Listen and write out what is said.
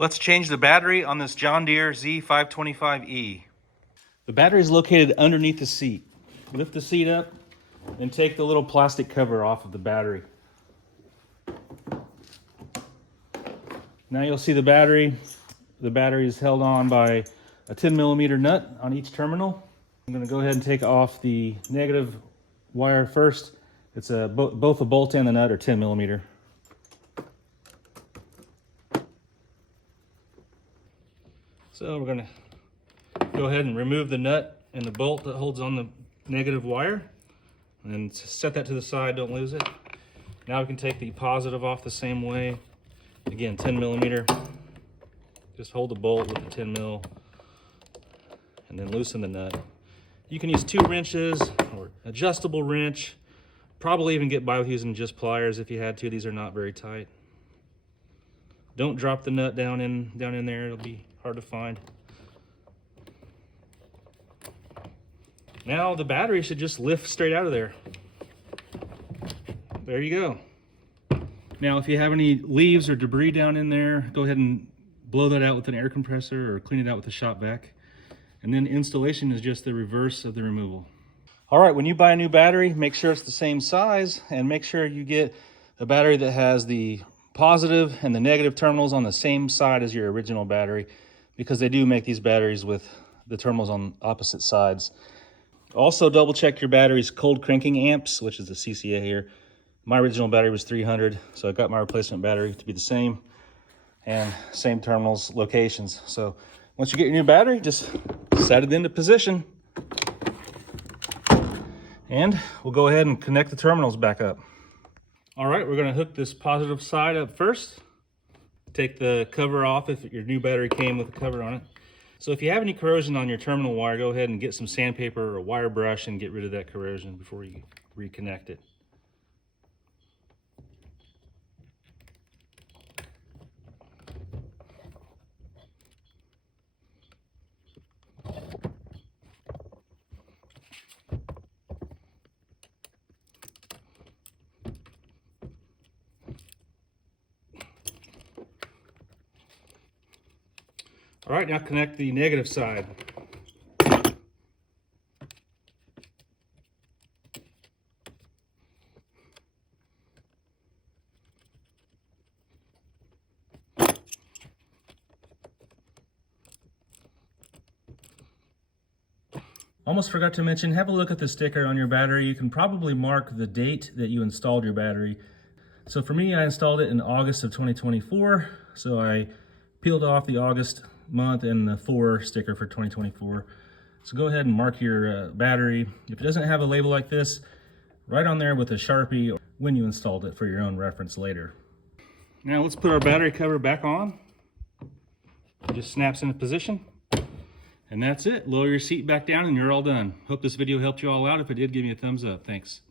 Let's change the battery on this John Deere Z525E. The battery is located underneath the seat. Lift the seat up and take the little plastic cover off of the battery. Now you'll see the battery. The battery is held on by a 10mm nut on each terminal. I'm going to go ahead and take off the negative wire first. It's both the bolt and the nut are 10mm. So we're going to go ahead and remove the nut and the bolt that holds on the negative wire and set that to the side, don't lose it. Now we can take the positive off the same way. Again, 10mm. Just hold the bolt with the 10mm and then loosen the nut. You can use 2 wrenches or adjustable wrench. Probably even get by with using just pliers if you had to. These are not very tight. Don't drop the nut down in there. It'll be hard to find. Now the battery should just lift straight out of there. There you go. Now if you have any leaves or debris down in there, go ahead and blow that out with an air compressor or clean it out with a shop vac. And then installation is just the reverse of the removal. All right, when you buy a new battery, make sure it's the same size and make sure you get a battery that has the positive and the negative terminals on the same side as your original battery, because they do make these batteries with the terminals on opposite sides. Also double check your battery's cold cranking amps, which is the CCA here. My original battery was 300, so I got my replacement battery to be the same and same terminals locations. So once you get your new battery, just set it into position and we'll go ahead and connect the terminals back up. All right, we're going to hook this positive side up first. Take the cover off if your new battery came with a cover on it. So if you have any corrosion on your terminal wire, go ahead and get some sandpaper or a wire brush and get rid of that corrosion before you reconnect it. All right, now connect the negative side. Almost forgot to mention, have a look at the sticker on your battery. You can probably mark the date that you installed your battery. So for me, I installed it in August of 2024. So I peeled off the August month and the 4 sticker for 2024. So go ahead and mark your battery. If it doesn't have a label like this, write on there with a Sharpie when you installed it for your own reference later. Now let's put our battery cover back on. It just snaps into position. And that's it. Lower your seat back down and you're all done. Hope this video helped you all out. If it did, give me a thumbs up. Thanks.